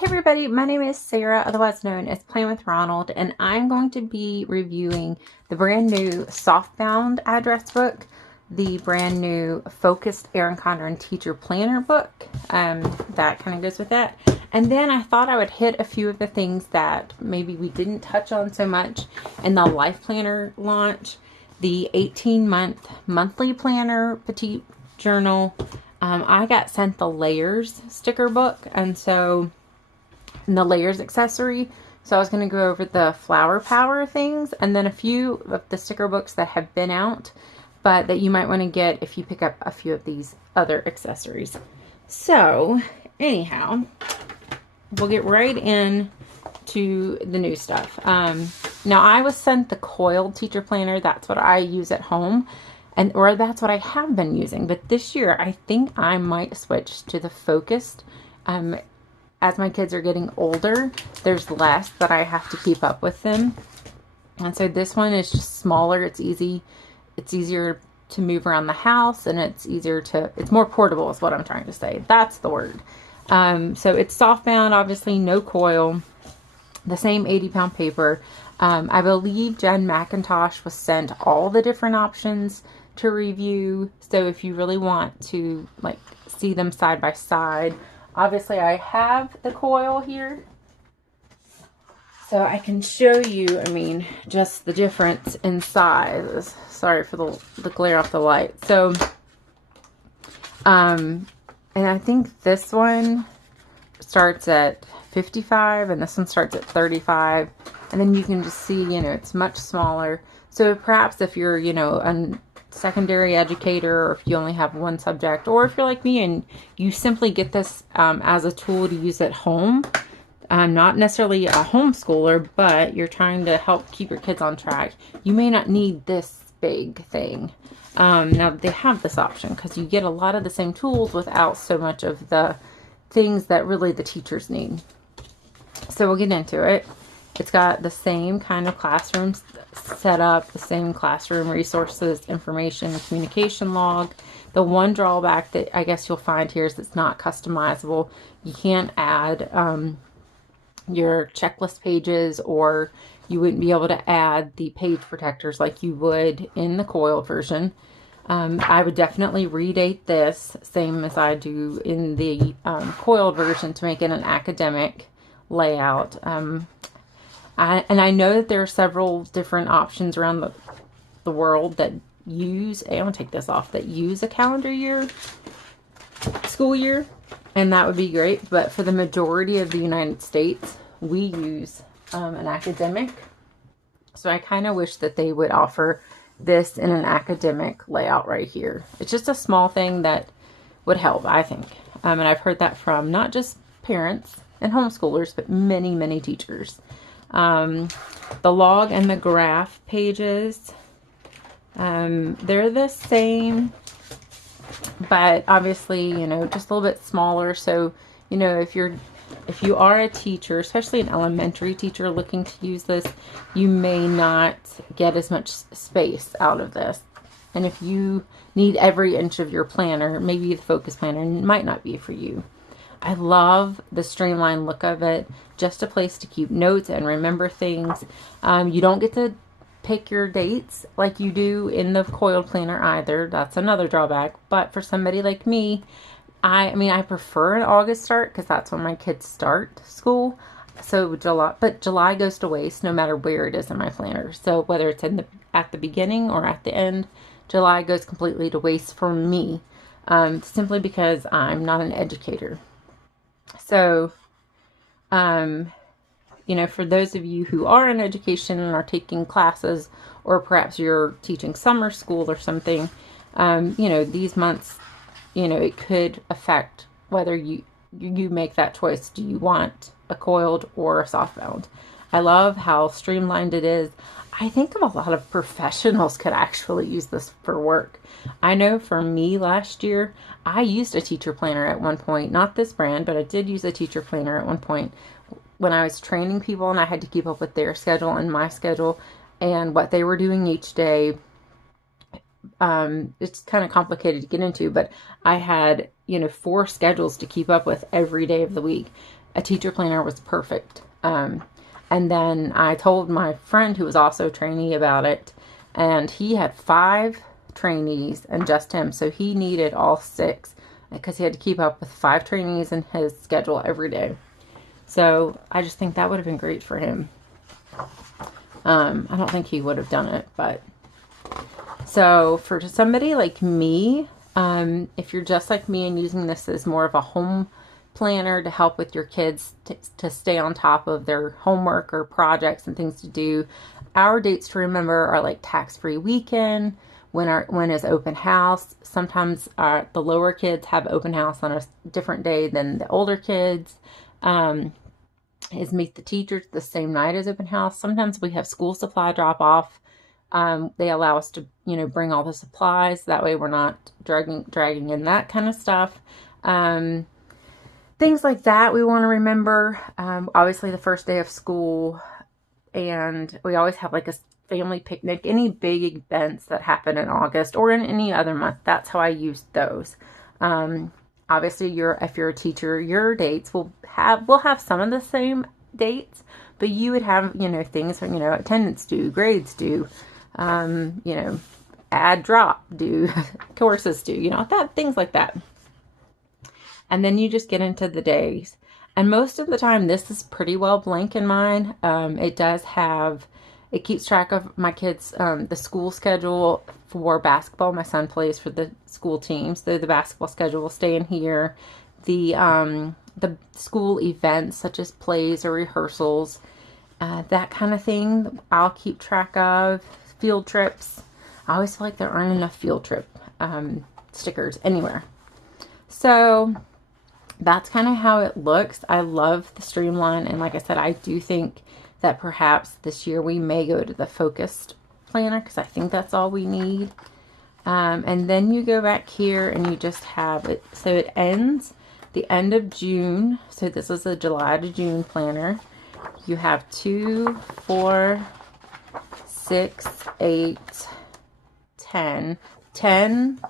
Hey everybody, my name is Sarah, otherwise known as Playing with Ronald, and I'm going to be reviewing the brand new Softbound address book, the brand new focused Erin Condren teacher planner book. That kind of goes with that. And then I thought I would hit a few of the things that maybe we didn't touch on so much in the Life Planner launch, the 18-month monthly planner, petite journal. I got sent the Layers sticker book, and the Layers accessory. So I was going to go over the flower power things and then a few of the sticker books that have been out, but that you might want to get if you pick up a few of these other accessories. So anyhow, we'll get right in to the new stuff. Now I was sent the coiled teacher planner. That's what I use at home, or that's what I have been using. But this year I think I might switch to the focused. As my kids are getting older, there's less that I have to keep up with them. And so this one is just smaller. It's easier to move around the house, and it's more portable is what I'm trying to say. That's the word. So it's softbound, obviously no coil, the same 80-pound paper. I believe Jen McIntosh was sent all the different options to review. So if you really want to see them side by side, obviously I have the coil here, so I can show you, just the difference in size. Sorry for the glare off the light. So, and I think this one starts at 55 and this one starts at 35. And then you can just see, it's much smaller. So perhaps if you're, a secondary educator, or if you only have one subject, or if you're like me and you simply get this as a tool to use at home, not necessarily a homeschooler, but you're trying to help keep your kids on track, you may not need this big thing. Now they have this option because you get a lot of the same tools without so much of the things that really the teachers need. So we'll get into it. It's got the same kind of classroom setup, the same classroom resources, information, communication log. The one drawback that I guess you'll find here is it's not customizable. You can't add your checklist pages, or you wouldn't be able to add the page protectors like you would in the coiled version. I would definitely redate this, same as I do in the coiled version, to make it an academic layout. I know that there are several different options around the world that use, I'm going to take this off, that use a calendar year, school year, and that would be great. But for the majority of the United States, we use an academic. So I kind of wish that they would offer this in an academic layout right here. It's just a small thing that would help, I think. And I've heard that from not just parents and homeschoolers, but many, many teachers. The log and the graph pages, they're the same, but obviously, just a little bit smaller. So, if you are a teacher, especially an elementary teacher looking to use this, you may not get as much space out of this. And if you need every inch of your planner, maybe the focus planner might not be for you. I love the streamlined look of it. Just a place to keep notes and remember things. You don't get to pick your dates like you do in the coiled planner either. That's another drawback. But for somebody like me, I prefer an August start because that's when my kids start school. So July goes to waste no matter where it is in my planner. So whether it's at the beginning or at the end, July goes completely to waste for me, simply because I'm not an educator. So, for those of you who are in education and are taking classes, or perhaps you're teaching summer school or something, these months, it could affect whether you make that choice. Do you want a coiled or a softbound? I love how streamlined it is. I think of a lot of professionals could actually use this for work. I know for me last year, I used a teacher planner at one point, not this brand, but I did use a teacher planner at one point when I was training people, and I had to keep up with their schedule and my schedule and what they were doing each day. It's kind of complicated to get into, but I had, 4 schedules to keep up with every day of the week. a teacher planner was perfect. And then I told my friend who was also a trainee about it, and he had 5 trainees and just him. So he needed all 6 because he had to keep up with 5 trainees in his schedule every day. So I just think that would have been great for him. I don't think he would have done it, but so for somebody like me, if you're just like me and using this as more of a home planner to help with your kids to stay on top of their homework or projects and things to do, our dates to remember are like tax-free weekend, when is open house. Sometimes the lower kids have open house on a different day than the older kids. Is meet the teachers the same night as open house. Sometimes we have school supply drop off. They allow us to, bring all the supplies. That way we're not dragging in that kind of stuff. Things like that we want to remember. Obviously the first day of school, and we always have like a family picnic, any big events that happen in August or in any other month. That's how I use those. Obviously, if you're a teacher, your dates will have some of the same dates, but you would have, things, attendance due, grades due, add drop due, courses due, things like that. And then you just get into the days. And most of the time, this is pretty well blank in mine. It keeps track of my kids, the school schedule for basketball. My son plays for the school team, so the basketball schedule will stay in here. The school events, such as plays or rehearsals, that kind of thing, I'll keep track of. Field trips. I always feel like there aren't enough field trip stickers anywhere. So that's kind of how it looks. I love the streamline, and like I said, I do think that perhaps this year we may go to the focused planner because I think that's all we need. And then you go back here and you just have it. So it ends the end of June. So this is a July to June planner. You have 2, 4, 6, 8, 10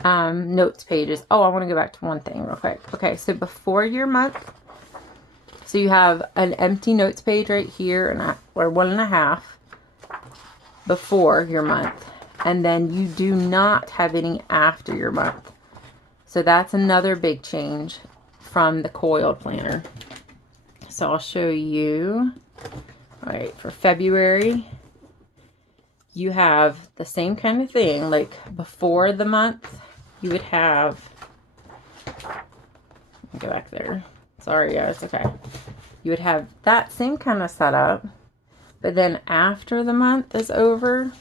notes pages. Oh, I want to go back to one thing real quick. Okay, so before your month, so you have an empty notes page right here, or 1.5 before your month. And then you do not have any after your month. So that's another big change from the coiled planner. So I'll show you. All right, for February, you have the same kind of thing. Like before the month, you would have, go back there. Sorry guys, okay. You would have that same kind of setup, but then after the month is over,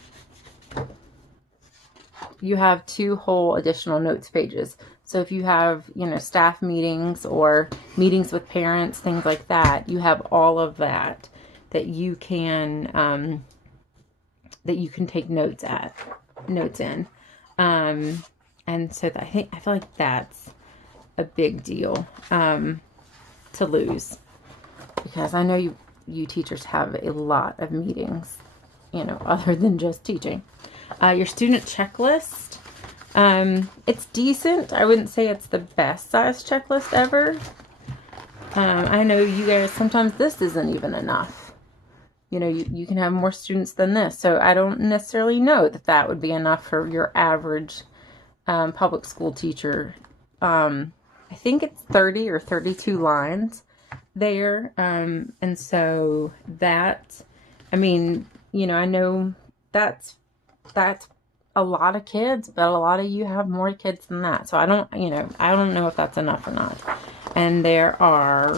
you have 2 whole additional notes pages. So if you have, staff meetings or meetings with parents, things like that, you have all of that you can take notes in. And so I feel like that's a big deal to lose, because I know you teachers have a lot of meetings, other than just teaching. Your student checklist, it's decent. I wouldn't say it's the best size checklist ever. I know you guys, sometimes this isn't even enough. You can have more students than this. So I don't necessarily know that would be enough for your average public school teacher. I think it's 30 or 32 lines there. And so that, I know that's a lot of kids, but a lot of you have more kids than that. So I don't know if that's enough or not. And there are,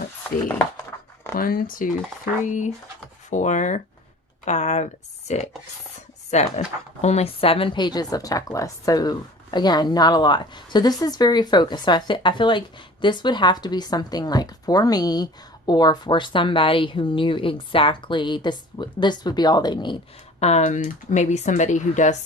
let's see, 1, 2, 3, 4, 5, 6, 7. Only 7 pages of checklist. So again, not a lot. So this is very focused. So I feel like this would have to be something like for me, or for somebody who knew exactly this would be all they need. Maybe somebody who does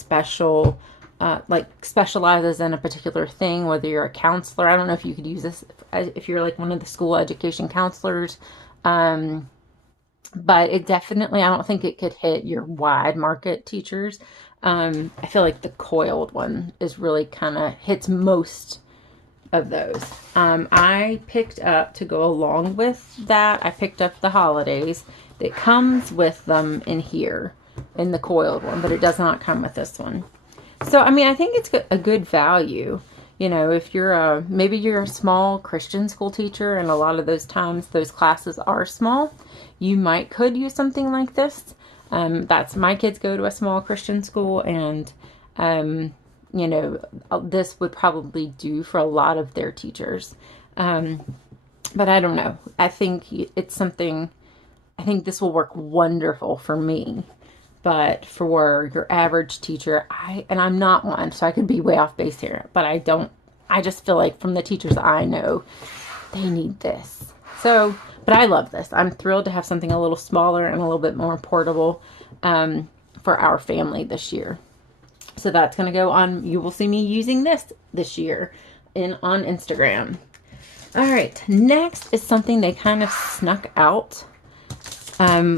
specializes in a particular thing, whether you're a counselor. I don't know if you could use this if you're like one of the school education counselors. But it definitely, I don't think it could hit your wide market teachers. I feel like the coiled one is really kind of hits most of those. I picked up, to go along with that, I picked up the holidays. It comes with them in here, in the coiled one, but it does not come with this one. So, I mean, I think it's a good value. You know, if you're maybe you're a small Christian school teacher, and a lot of those times those classes are small, you could use something like this. That's, my kids go to a small Christian school, and you know, this would probably do for a lot of their teachers. But I don't know. I think it's something, I think this will work wonderful for me. But for your average teacher, and I'm not one, so I could be way off base here, but I just feel like from the teachers I know, they need this. So, but I love this. I'm thrilled to have something a little smaller and a little bit more portable for our family this year. So that's going to go on. You will see me using this year on Instagram. All right. Next is something they kind of snuck out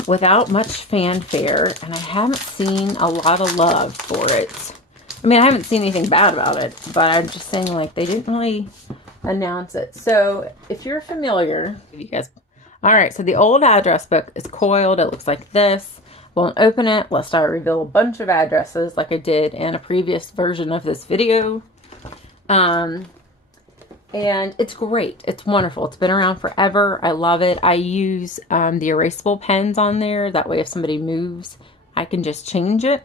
without much fanfare, and I haven't seen a lot of love for it. I mean, I haven't seen anything bad about it, but I'm just saying, like, they didn't really announce it. So if you're familiar, you guys, all right, so the old address book is coiled. It looks like this. Won't open it lest I reveal a bunch of addresses like I did in a previous version of this video. And it's great. It's wonderful. It's been around forever. I love it. I use the erasable pens on there. That way if somebody moves, I can just change it.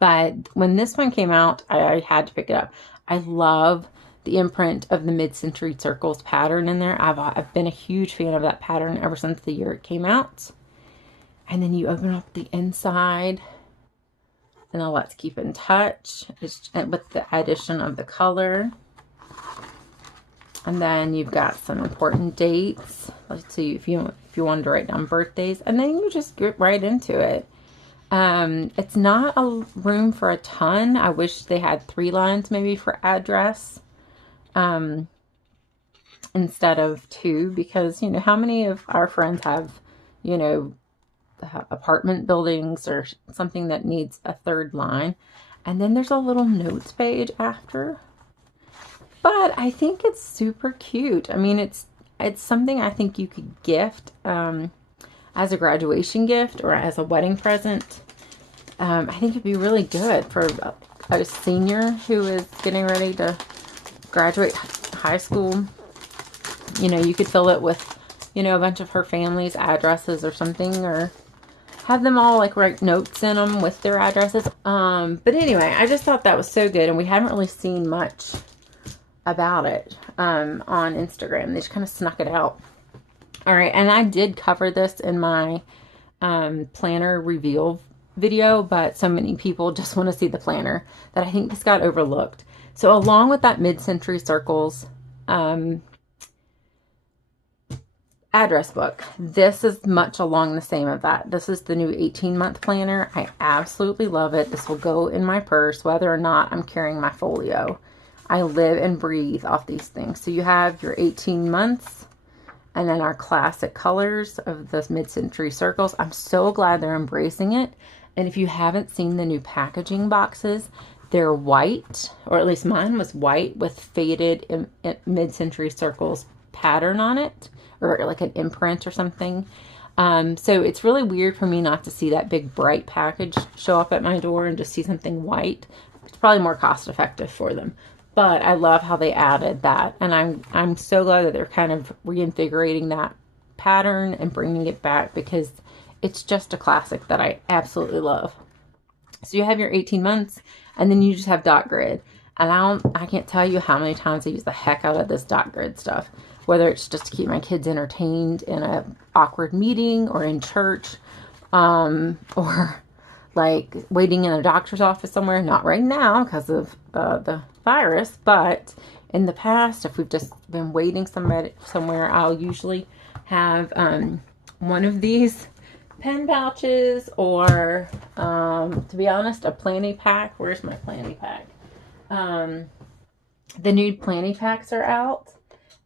But when this one came out, I had to pick it up. I love the imprint of the mid-century circles pattern in there. I've been a huge fan of that pattern ever since the year it came out. And then you open up the inside, and the Let's Keep in Touch with the addition of the color. And then you've got some important dates. Let's see if you wanted to write down birthdays, and then you just get right into it. It's not a room for a ton. I wish they had 3 lines maybe for address instead of 2, because, you know, how many of our friends have, you know, apartment buildings or something that needs a 3rd line? And then there's a little notes page after. But I think it's super cute. I mean, it's something I think you could gift as a graduation gift or as a wedding present. I think it'd be really good for a senior who is getting ready to graduate high school. You know, you could fill it with, you know, a bunch of her family's addresses or something, or have them all like write notes in them with their addresses. But anyway, I just thought that was so good, and we haven't really seen much about it on Instagram. They just kind of snuck it out. All right, and I did cover this in my planner reveal video, but so many people just want to see the planner that I think this got overlooked. So along with that mid-century circles address book, this is much along the same of that. This is the new 18-month planner. I absolutely love it. This will go in my purse whether or not I'm carrying my folio. I live and breathe off these things. So you have your 18 months and then our classic colors of the mid-century circles. I'm so glad they're embracing it. And if you haven't seen the new packaging boxes, they're white, or at least mine was white with faded mid-century circles pattern on it, or like an imprint or something. So it's really weird for me not to see that big bright package show up at my door and just see something white. It's probably more cost effective for them. But I love how they added that, and I'm so glad that they're kind of reinvigorating that pattern and bringing it back, because it's just a classic that I absolutely love. So you have your 18 months, and then you just have dot grid. And I can't tell you how many times I use the heck out of this dot grid stuff, whether it's just to keep my kids entertained in an awkward meeting or in church, or like waiting in a doctor's office somewhere. Not right now because of the virus, but in the past, if we've just been waiting somewhere, I'll usually have one of these pen pouches, or to be honest, a planny pack. Where's my planny pack? The new planny packs are out,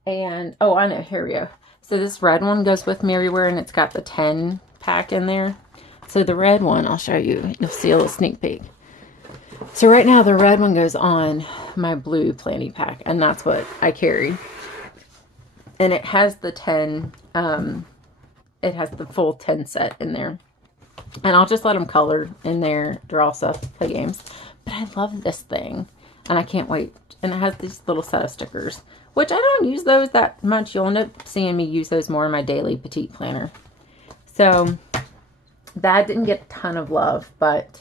and oh, I know, here we go. So this red one goes with me everywhere, and it's got the 10 pack in there. So the red one, I'll show you. You'll see a little sneak peek. So right now the red one goes on my blue planty pack, and that's what I carry. And it has the 10, it has the full 10 set in there. And I'll just let them color in there, draw stuff, play games. But I love this thing, and I can't wait. And it has this little set of stickers, which I don't use those that much. You'll end up seeing me use those more in my daily petite planner. So that didn't get a ton of love, but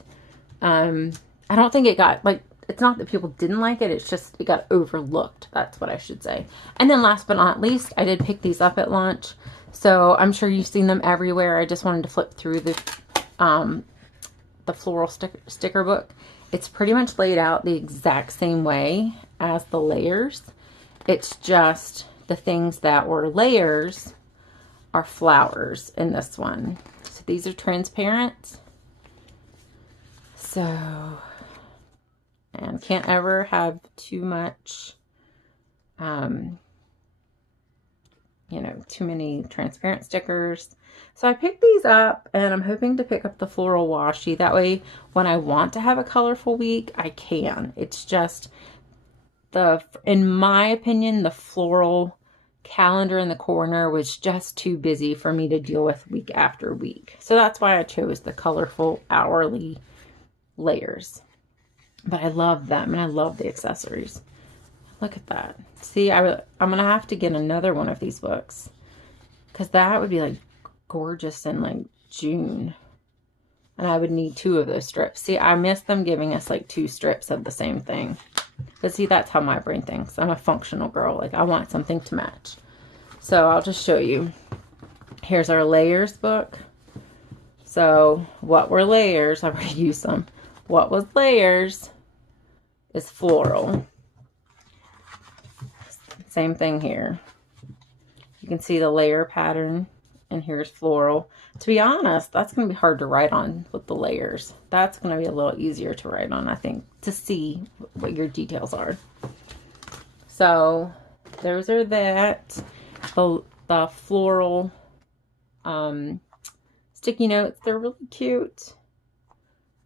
I don't think it got, like, it's not that people didn't like it. It's just it got overlooked. That's what I should say. And then last but not least, I did pick these up at lunch. So I'm sure you've seen them everywhere. I just wanted to flip through the floral sticker book. It's pretty much laid out the exact same way as the layers. It's just the things that were layers are flowers in this one. So these are transparent. So, and can't ever have too much, you know, too many transparent stickers. So I picked these up, and I'm hoping to pick up the floral washi. That way, when I want to have a colorful week, I can. It's just in my opinion, the floral calendar in the corner was just too busy for me to deal with week after week. So that's why I chose the colorful hourly layers. But I love them, and I love the accessories. Look at that. See, I'm going to have to get another one of these books, because that would be like gorgeous in like June. And I would need 2 of those strips. See, I miss them giving us like 2 strips of the same thing. But see, that's how my brain thinks. I'm a functional girl. Like, I want something to match. So I'll just show you. Here's our layers book. So what were layers? I've already used them. What was layers is floral. Same thing here. You can see the layer pattern, and here's floral. To be honest, that's going to be hard to write on with the layers. That's going to be a little easier to write on, I think, to see what your details are. So those are that. The floral sticky notes, they're really cute.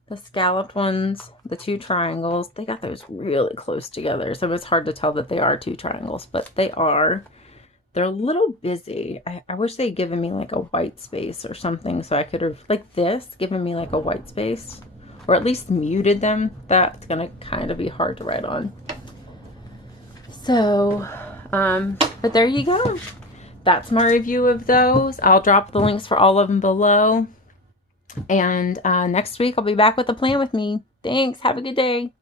The scalloped ones, the 2 triangles, they got those really close together. So it's hard to tell that they are 2 triangles, but they are. They're a little busy. I wish they'd given me like a white space or something, so I could have, like this, given me like a white space, or at least muted them. That's gonna kind of be hard to write on. So, but there you go. That's my review of those. I'll drop the links for all of them below. And next week I'll be back with a plan with me. Thanks. Have a good day.